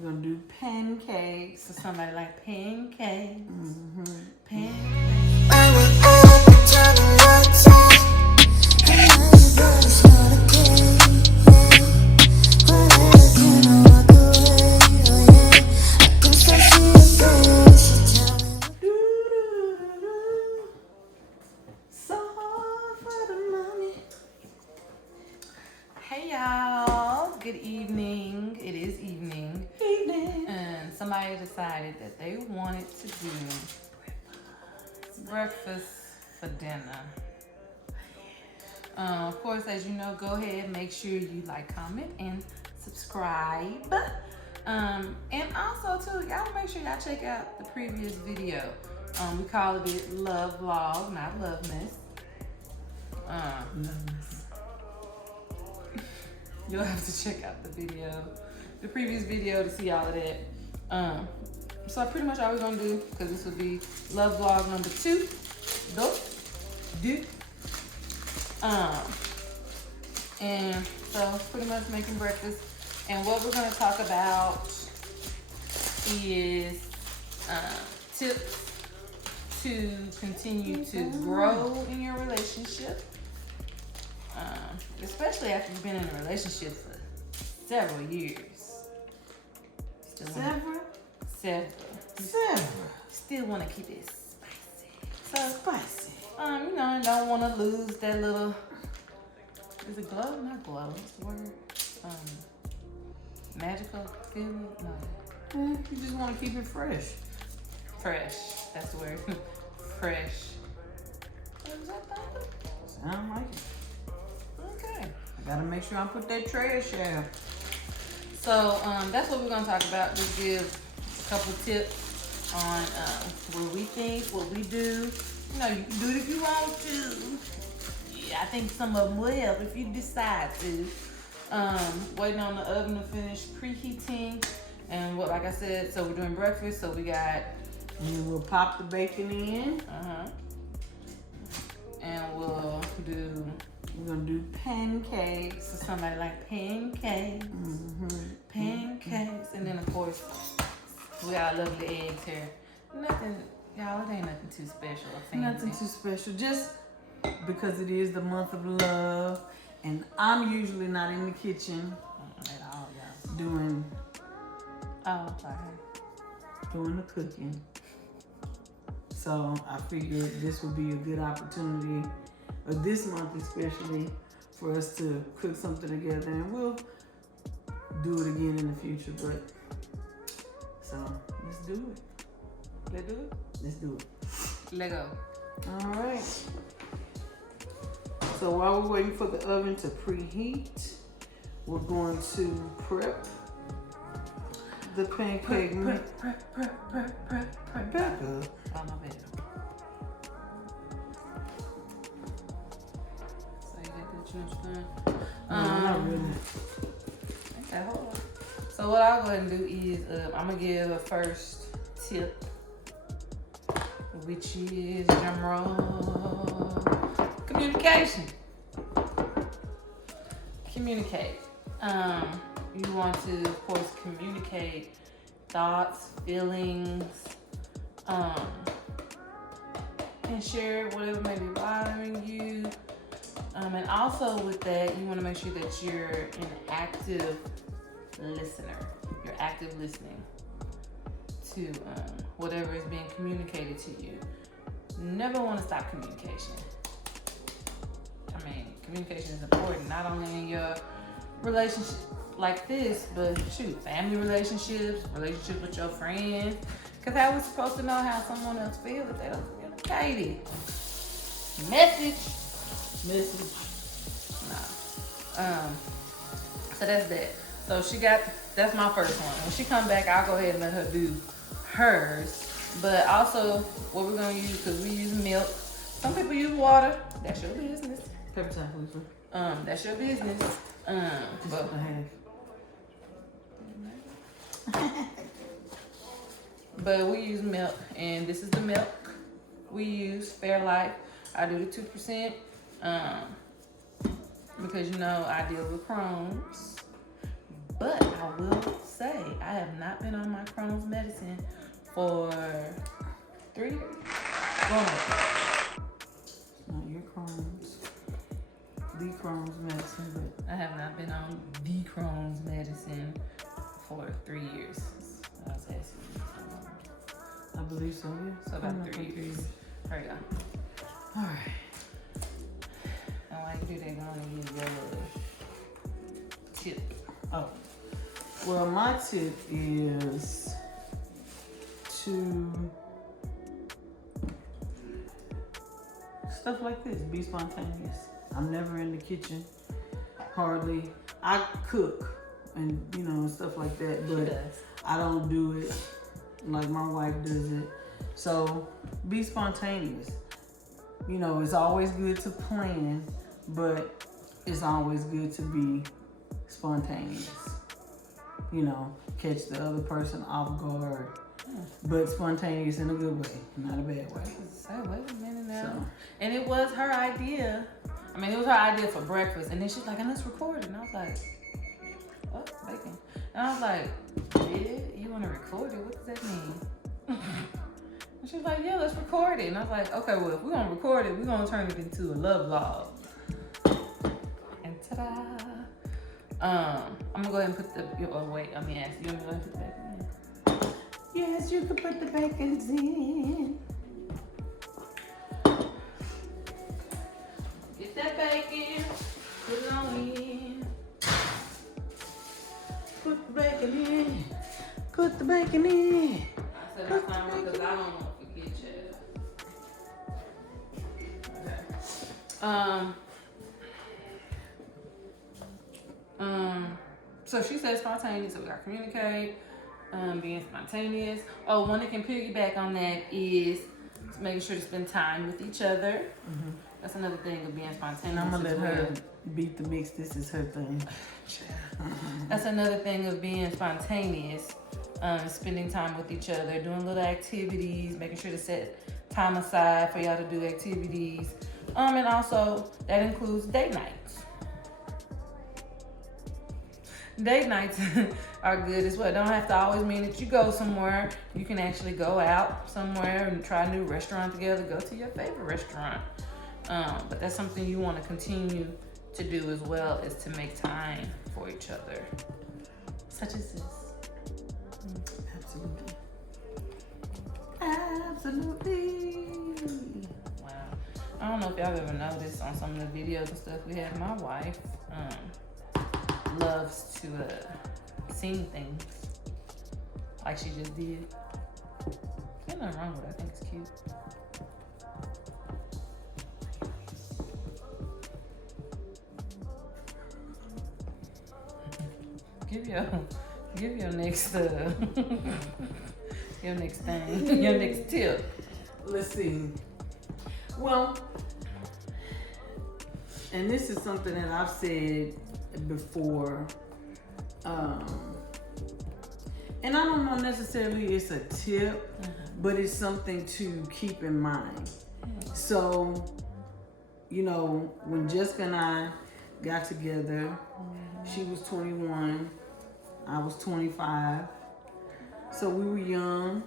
We're gonna do pancakes. So somebody like pancakes. Pancakes. I will open to the lights out. And now your body's not okay. Whatever, can I walk away? Oh yeah, I can still see your face. You tell me what. Doo-doo-doo-doo. So hard for the money. Hey y'all, good evening. It is evening. Evening. And somebody decided that they wanted to do breakfast for dinner. Of course, as you know, go ahead, make sure you like, comment, and subscribe. And also too, y'all make sure y'all check out the previous video. We called it Love Vlog, not Loveness. You'll have to check out the previous video to see all of that. So pretty much all we're gonna do, because this will be Love Vlog number 2. And so pretty much making breakfast. And what we're gonna talk about is tips to continue to grow in your relationship. Especially after you've been in a relationship for several years. Several. Still want to keep it spicy. So, Spicy. you know, and don't want to lose that little, is it glow? Not glow, what's the word? Magical feeling? No. You just want to keep it fresh. Fresh, that's the word. Fresh. What is that thing? Sound like it. Okay. I gotta make sure I put that trash out. So that's what we're gonna talk about. Just give a couple tips on what we think, what we do. You know, you can do it if you want to. Yeah, I think some of them will help if you decide to. Waiting on the oven to finish preheating, and what, like I said, so we're doing breakfast. So we got. And we'll pop the bacon in. And we'll do. We're gonna do pancakes. So somebody like pancakes. Pancakes, and then of course we got lovely eggs here. Nothing, y'all. It ain't nothing too special or fancy. Nothing too special. Just because it is the month of love, and I'm usually not in the kitchen At all, y'all. doing Oh, the cooking. So I figured this would be a good opportunity, or this month especially, for us to cook something together, and we'll do it again in the future. But so let's do it. let's do it. Let's do it. Let go. All right. So while we're waiting for the oven to preheat, we're going to prep the pancake mix. Prep. Back up. Oh, my bad. So you got that transfer. No, not really. Okay, hold on. So what I'll go ahead and do is I'm gonna give a first tip, which is drum roll, communication. Communicate. You want to, of course, communicate thoughts, feelings, and share whatever may be bothering you. And also with that, you want to make sure that you're an active listener. You're active listening to whatever is being communicated to you. Never want to stop communication. I mean, communication is important, not only in your relationship like this, but shoot, family relationships, relationships with your friends. Because how are we supposed to know how someone else feels if they don't communicate it? Message. No. So that's that. So that's my first one. When she come back, I'll go ahead and let her do hers. But also, what we're gonna use, because we use milk. Some people use water. That's your business. Pepper time, please. That's your business. Just But a half. But we use milk, and this is the milk we use, Fairlife. I do the 2%, because you know I deal with Crohn's. But I will say I have not been on my Crohn's medicine for 3 years. Going on. Not your Crohn's. The Crohn's medicine, but I have not been on the Crohn's medicine for 3 years. I was asking you. I believe so, yeah. So about 3 years. There you go. Alright. And while you do that, go on and use your tip. Oh. Well, my tip is to stuff like this. Be spontaneous. I'm never in the kitchen. Hardly. I cook and stuff like that, She but does. I don't do it like my wife does it. So be spontaneous. It's always good to plan, but it's always good to be spontaneous. Catch the other person off guard, but spontaneous in a good way, not a bad way. Say, wait a minute now. So, And it was her idea. It was her idea for breakfast. And then she's like, and let's record it. And I was like, oh, bacon. And I was like, yeah, you want to record it? What does that mean? And she was like, yeah, let's record it. And I was like, okay, well, if we're going to record it, we're going to turn it into a love vlog. And ta-da. I'm going to go ahead and put the, oh, wait, let me ask you. You want me to go ahead and put the bacon in? yes, you can put the bacons in. Get that bacon, put it on in. Put the bacon in. Put the bacon in. I said my time because I don't want to forget you. Okay. So she said spontaneous, so we gotta communicate, being spontaneous. Oh, one that can piggyback on that is making sure to spend time with each other. Mm-hmm. That's another thing of being spontaneous. And I'm gonna let as her well. beat the mix. This is her thing. That's another thing of being spontaneous, spending time with each other, doing little activities, making sure to set time aside for y'all to do activities. And also that includes date nights. Date nights are good as well. Don't have to always mean that you go somewhere. You can actually go out somewhere and try a new restaurant together. Go to your favorite restaurant. But that's something you want to continue to do as well, is to make time for each other, such as this. Absolutely. Absolutely. Wow. I don't know if y'all ever noticed on some of the videos and stuff we have, my wife loves to sing things like she just did. There's nothing wrong with it. I think it's cute. Give your next your next thing, your next tip. Let's see. Well, and this is something that I've said before, and I don't know necessarily it's a tip, but it's something to keep in mind. So, when Jessica and I got together, she was 21, I was 25, so we were young.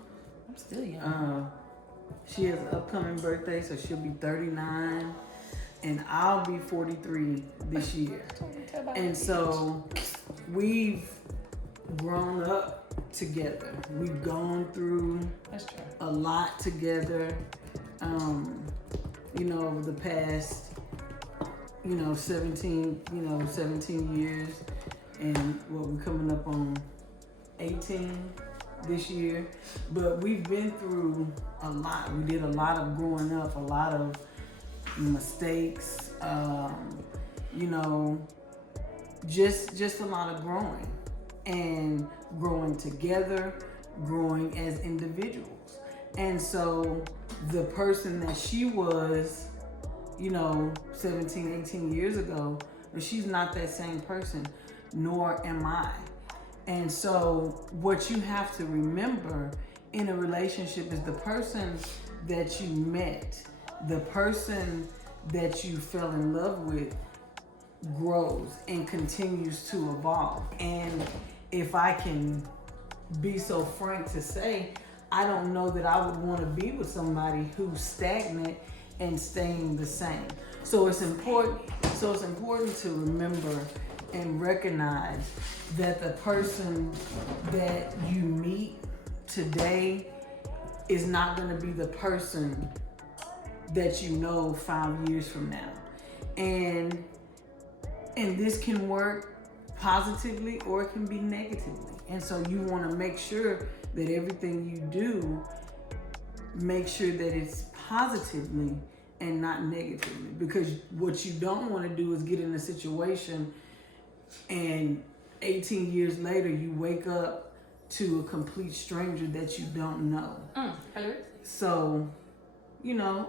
I'm still young. She has an upcoming birthday, so she'll be 39, and I'll be 43 this year. And so we've grown up together. We've gone through That's true. a lot together, over the past, 17 years, and we're coming up on 18 this year. But we've been through a lot. We did a lot of growing up, a lot of mistakes, just a lot of growing, and growing together, growing as individuals. And so the person that she was, 17, 18 years ago, she's not that same person, nor am I. And so what you have to remember in a relationship is the person that you met, the person that you fell in love with, grows and continues to evolve. And if I can be so frank to say, I don't know that I would want to be with somebody who's stagnant and staying the same. So it's important. So it's important to remember and recognize that the person that you meet today is not going to be the person that you know 5 years from now. And this can work positively or it can be negatively. And so you want to make sure that everything you do, make sure that it's positively and not negatively. Because what you don't want to do is get in a situation and 18 years later you wake up to a complete stranger that you don't know. So,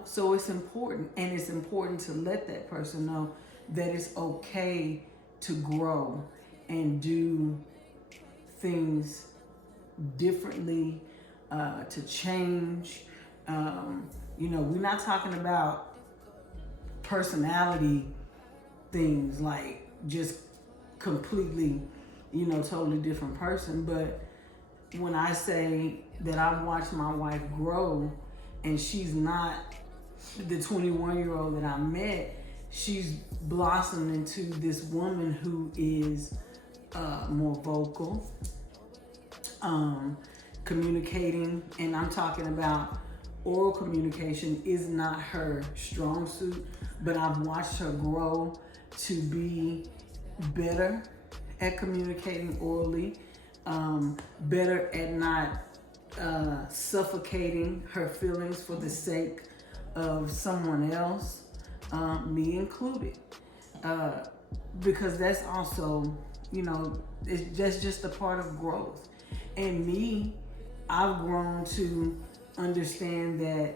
so it's important, and it's important to let that person know that it's okay to grow and do things differently, to change. We're not talking about personality things like just completely, totally different person. But when I say that I've watched my wife grow and she's not the 21-year-old that I met, she's blossomed into this woman who is more vocal, communicating, and I'm talking about oral communication is not her strong suit, but I've watched her grow to be better at communicating orally, better at not suffocating her feelings for the sake of someone else, me included, because that's also, that's just a part of growth. And me, I've grown to understand that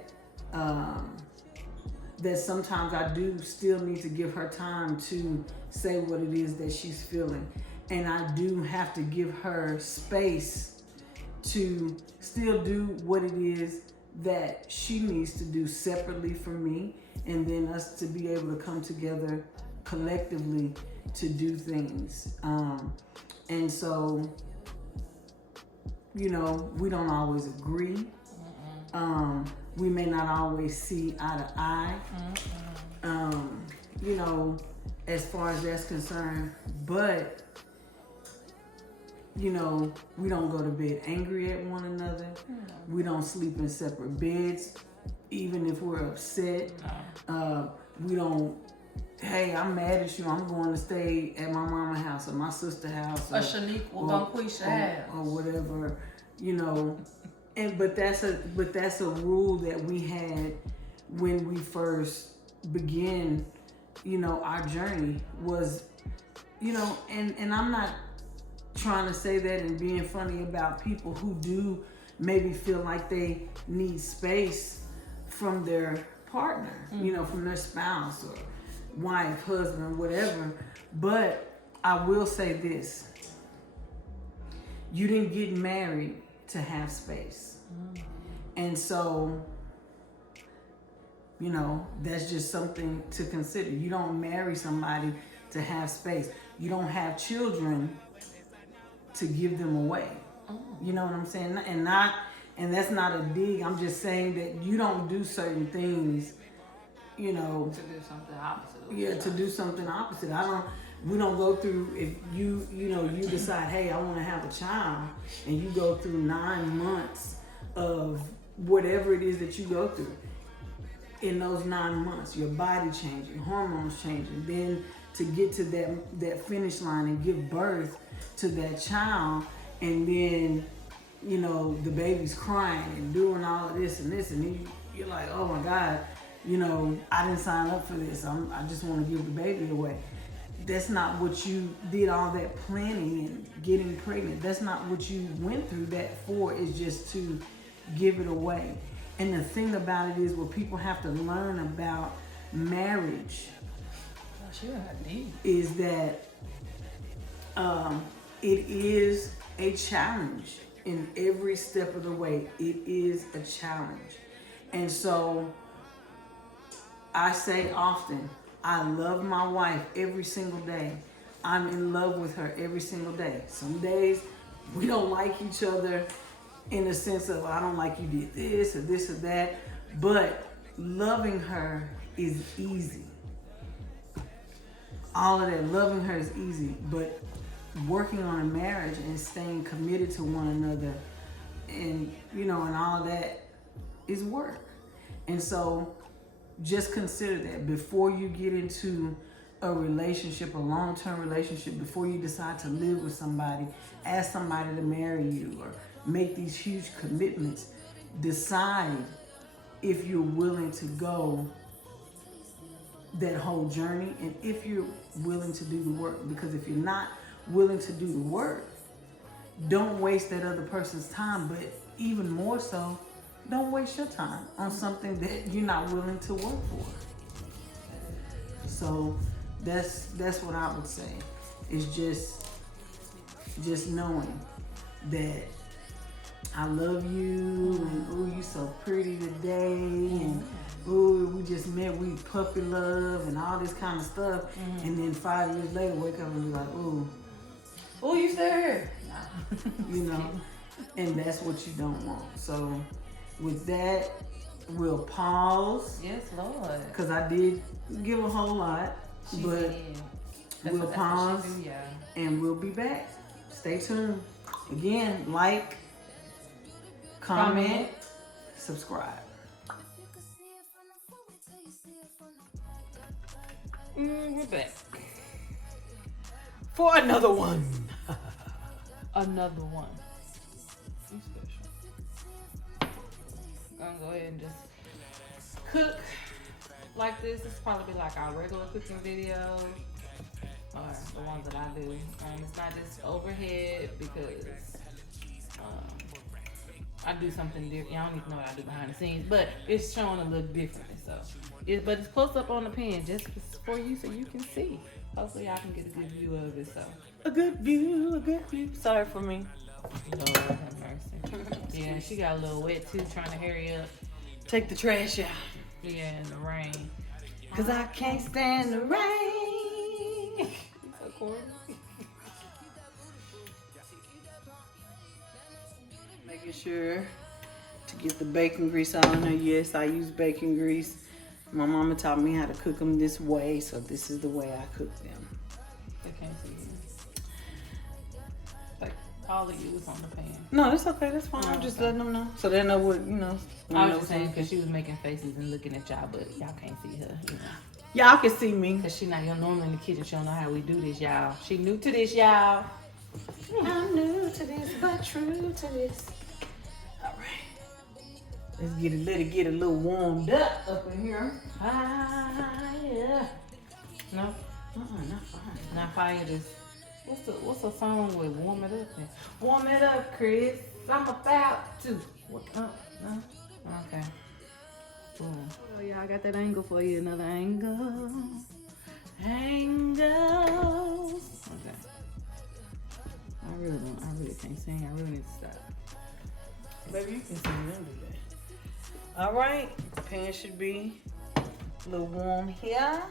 that sometimes I do still need to give her time to say what it is that she's feeling, and I do have to give her space to still do what it is that she needs to do separately from me, and then us to be able to come together collectively to do things. And so, we don't always agree. We may not always see eye to eye, as far as that's concerned, but we don't go to bed angry at one another. We don't sleep in separate beds, even if we're upset. We don't, hey, I'm mad at you, I'm going to stay at my mama's house or my sister's house or whatever, but that's a rule that we had when we first began, our journey was, and I'm not trying to say that and being funny about people who do maybe feel like they need space from their partner, from their spouse or wife, husband, whatever. But I will say this: you didn't get married to have space. And so, that's just something to consider. You don't marry somebody to have space. You don't have children to give them away. You know what I'm saying? And that's not a dig. I'm just saying that you don't do certain things, to do something opposite. To do something opposite. We don't go through, if you decide, hey, I want to have a child, and you go through 9 months of whatever it is that you go through. In those 9 months, your body changing, hormones changing, then to get to that finish line and give birth to that child, and then, the baby's crying and doing all of this, and you're like, oh my God, I didn't sign up for this. I just want to give the baby away. That's not what you did all that planning and getting pregnant. That's not what you went through that for, is just to give it away. And the thing about it is, what people have to learn about marriage is that it is a challenge in every step of the way. It is a challenge. And so I say often, I love my wife every single day. I'm in love with her every single day. Some days we don't like each other in the sense of I don't like you did this or that, but loving her is easy. All of that, loving her is easy, but working on a marriage and staying committed to one another and, you know, and all that is work. And so just consider that before you get into a relationship, a long-term relationship, before you decide to live with somebody, ask somebody to marry you or make these huge commitments, decide if you're willing to go that whole journey and if you're willing to do the work. Because if you're not willing to do the work, don't waste that other person's time, but even more so, don't waste your time on something that you're not willing to work for. So that's what I would say, is just knowing that I love you, and ooh, you so pretty today, and ooh, we just met, we puppy love, and all this kind of stuff, and then 5 years later wake up and be like, ooh, you still here? you know, and that's what you don't want. So with that, we'll pause. Yes, Lord. Because I did give a whole lot, but we'll pause and we'll be back. Stay tuned. Again, like, comment, subscribe. We're back. For another one. Another one. You special. I'm gonna go ahead and just cook like this. This probably be like our regular cooking videos, or the ones that I do. It's not just overhead because I do something different. Y'all don't even know what I do behind the scenes, but it's showing a little differently. So, but it's close up on the pan just for you so you can see. Hopefully, y'all can get a good view of it. So, a good view. Sorry for me. Lord have mercy. Yeah, she got a little wet too, trying to hurry up. Take the trash out. Yeah, in the rain. Cause I can't stand the rain. So corny. Making sure to get the bacon grease out on there. Yes, I use bacon grease. My mama taught me how to cook them this way, so this is the way I cook them. They can't see you. Like all of you was on the pan. No, that's okay. That's fine. I'm just letting them know, so they know what, you know. I was just saying because she was making faces and looking at y'all, but y'all can't see her. You know. Y'all can see me. Cause she not normally in the kitchen. She don't know how we do this, y'all. She new to this, y'all. I'm new to this, but true to this. All right. Let's let it get a little warmed up in here. Ah, yeah. No? Not fine. Not fire this. What's the song with Warm It Up? Then? Warm it up, Chris. I'm about to. What? No? Okay. Boom. Oh, yeah, I got that angle for you. Another angle. Angles. Okay. I really can't sing. I really need to stop. Baby, you can sing and do that. All right. The pan should be a little warm here.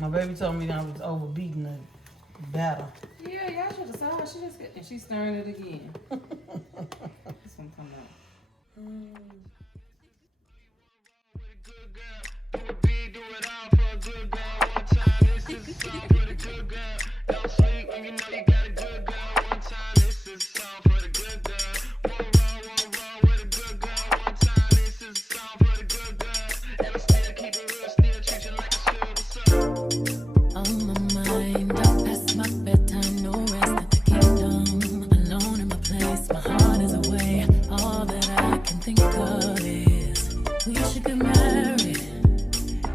My baby told me that I was overbeating the batter. Yeah, y'all should have saw her. She just and she's stirring it again. This one coming out. Don't sleep when you know you got a good girl. One time, this is a song for the good girl. One roll with a good girl. One time, this is a song for the good girl. And I still keep it real, still treat you like a silver. On my mind, up past my bedtime, no rest at the kingdom. Alone in my place, my heart is away. All that I can think of is we should get married.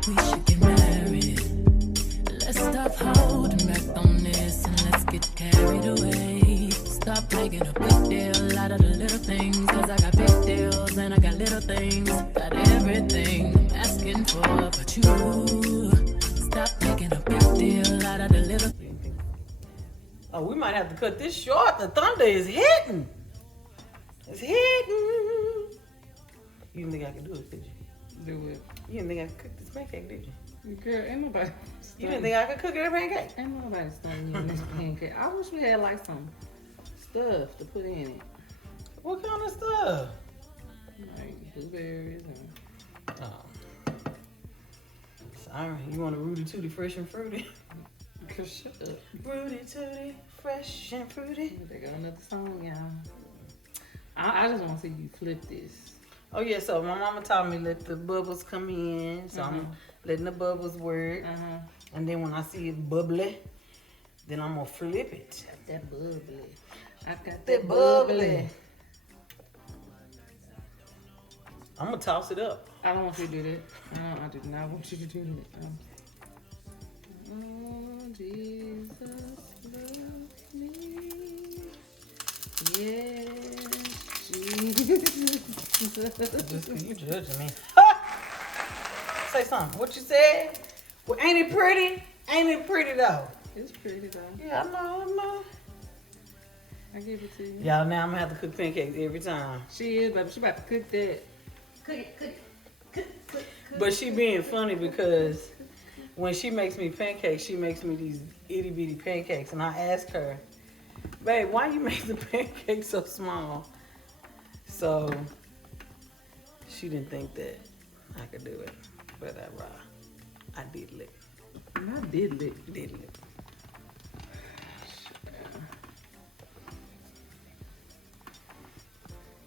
We should get married. Let's stop holding back on this and let's get carried away. Stop making a big deal out of the little things, cause I got big deals and I got little things. Got everything I'm asking for, but you stop making a big deal out of the little things. Oh, we might have to cut this short. The thunder is hitting. It's hitting. You didn't think I could do it, did you? Do it. You didn't think I could cook this pancake, did you? Girl, ain't nobody. You didn't think I could cook a pancake? Ain't nobody studying you in this pancake. I wish we had like some stuff to put in it. What kind of stuff? Like blueberries and Oh. Sorry, you want a Rudy Tooty fresh and fruity? shut up. Rudy Tooty fresh and fruity. They got another song, y'all. I just want to see you flip this. Oh yeah, so my mama taught me let the bubbles come in, so I'm letting the bubbles work, and then when I see it bubbly, then I'm gonna flip it. That bubbly. I got That bubbly. I'm gonna toss it up. I don't want you to do that. No, I do not want you to do that. Oh, Jesus loves me. Yes, Jesus. Just 'cause you judging me. Say something. What you said? Well, ain't it pretty? Ain't it pretty though? It's pretty though. Yeah, I know. I give it to you. Y'all, now I'm gonna have to cook pancakes every time. She is, baby. She about to cook that. Cook it. But she being funny because when she makes me pancakes, she makes me these itty bitty pancakes. And I asked her, babe, why you make the pancakes so small? So she didn't think that I could do it. But I did it. I did it. Did it.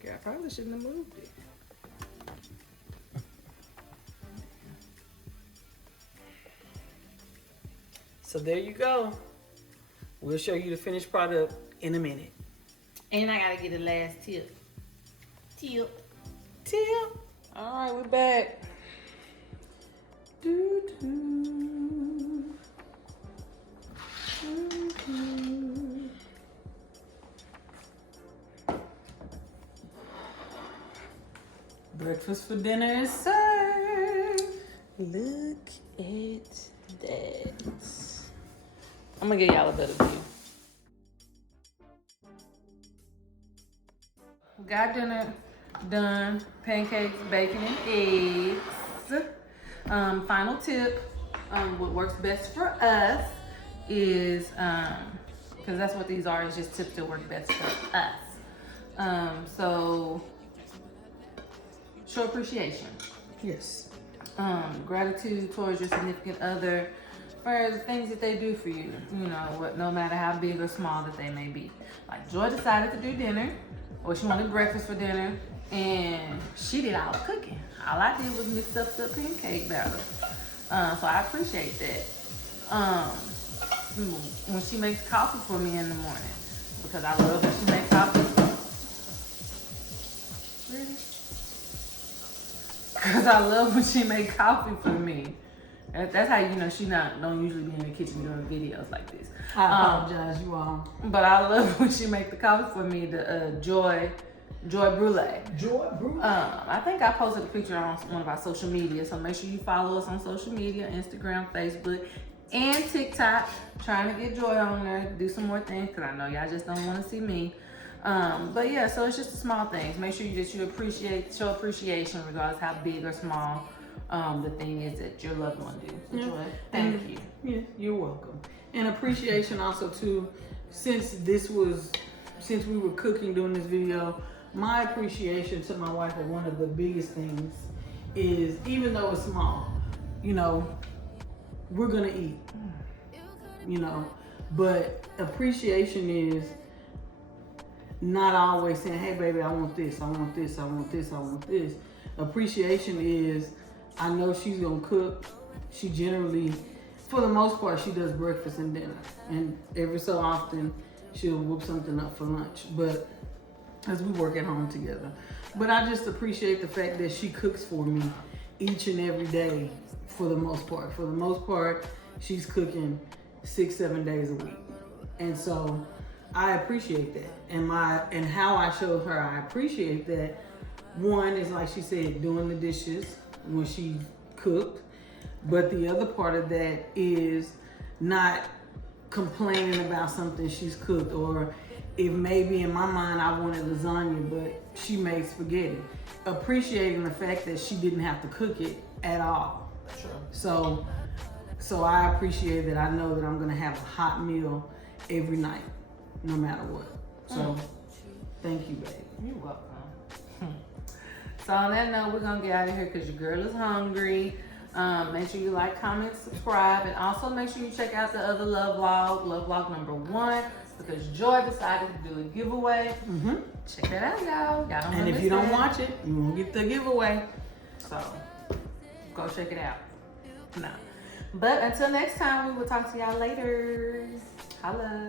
Yeah, I probably shouldn't have moved it. So there you go. We'll show you the finished product in a minute. And I gotta get the last tip. Tip. All right, we're back. Breakfast for dinner is served. Look at that. I'm gonna give y'all a better view. We got dinner done. Pancakes, bacon, and eggs. Final tip. What works best for us is, because that's what these are, is just tips that work best for us. So, show appreciation. Yes. Gratitude towards your significant other for the things that they do for you. You know, no matter how big or small that they may be. Like Joy decided to do dinner, or she wanted breakfast for dinner, and she did all the cooking. All I did was mix up the pancake batter. So I appreciate that. When she makes coffee for me in the morning, because I love when she makes coffee. Really? Because I love when she make coffee for me. That's how you know she don't usually be in the kitchen doing videos like this. I apologize, you all. But I love when she make the coffee for me, the Joy Brulee. Joy Brulee. I think I posted a picture on one of our social media, so make sure you follow us on social media, Instagram, Facebook, and TikTok. Trying to get Joy on there, do some more things, because I know y'all just don't want to see me. But yeah, so it's just the small things. Make sure you show appreciation regardless how big or small the thing is that your loved one do. So Joy, thank you. Yeah, you're welcome. And appreciation also too, since we were cooking doing this video, my appreciation to my wife, one of the biggest things is, even though it's small, you know, we're gonna eat, you know, but appreciation is not always saying, hey baby, I want this, I want this, I want this, I want this. Appreciation is, I know she's gonna cook. She generally, for the most part, she does breakfast and dinner. And every so often, she'll whip something up for lunch. But as we work at home together. But I just appreciate the fact that she cooks for me each and every day for the most part. For the most part, she's cooking 6-7 days a week. And so I appreciate that. And how I showed her I appreciate that, one is, like she said, doing the dishes when she cooked. But the other part of that is not complaining about something she's cooked, or if maybe in my mind I wanted lasagna, but she made spaghetti. Appreciating the fact that she didn't have to cook it at all. Sure. So I appreciate that. I know that I'm gonna have a hot meal every night, no matter what. So thank you, babe. You're welcome. So on that note, we're gonna get out of here because your girl is hungry. Make sure you like, comment, subscribe, and also make sure you check out the other love vlog number 1, because Joy decided to do a giveaway. Check that out, y'all. Y'all don't And wanna if miss you don't that. watch it, you won't get the giveaway. So go check it out. No. But until next time, we will talk to y'all later. Holla.